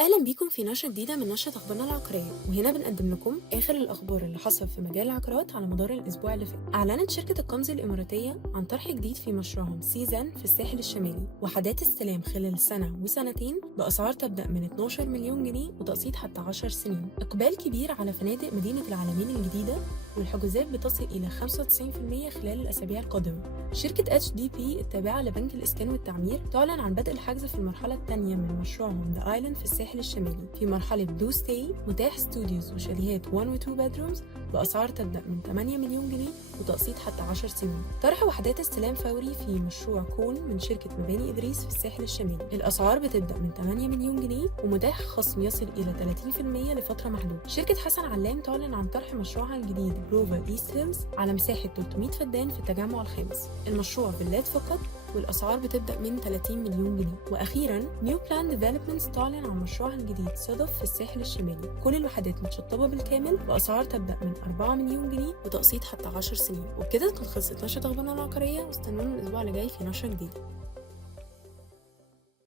أهلا بيكم في نشرة جديدة من نشرة أخبارنا العقارية، وهنا بنقدم لكم آخر الأخبار اللي حصل في مجال العقارات على مدار الأسبوع اللي فات. أعلنت شركة القمز الإماراتية عن طرح جديد في مشروعهم سيزان في الساحل الشمالي، وحدات استلام خلال سنة وسنتين بأسعار تبدأ من 12 مليون جنيه وتقسيط حتى 10 سنين. إقبال كبير على فنادق مدينة العالمين الجديدة، والحجوزات بتصل إلى 95% خلال الأسابيع القادمة. شركة HDP التابعة لبنك الإسكان والتعمير تعلن عن بدء الحجز في المرحلة الثانية من مشروعهم ذا آيلاند في الساحل الشمالي. في مرحلة بلو ستاي متاح ستوديوز وشاليهات 1 و 2 bedrooms بأسعار تبدأ من 8 مليون جنيه وتقسيط حتى 10 سنين. طرح وحدات استلام فوري في مشروع كون من شركة مباني إدريس في الساحل الشمالي. الأسعار بتبدأ من 8 مليون جنيه ومتاح خصم يصل إلى 30% لفترة محدودة. شركة حسن علام تعلن عن طرح مشروعها الجديد بروفا إيست هيلز على مساحة 300 فدان في التجمع الخامس. المشروع فيلات فقط، والأسعار بتبدأ من 30 مليون جنيه. وأخيراً نيو بلان ديفلوبمنتس تعلن عن مشروعها الجديد صدف في الساحل الشمالي. كل الوحدات متشطبة بالكامل بأسعار تبدأ من 4 مليون جنيه وتقسيط حتى 10 سنين. وبكده تكون خلصت نشرة أخبارنا العقارية، واستنونا الأسبوع اللي جاي في نشرة جديدة.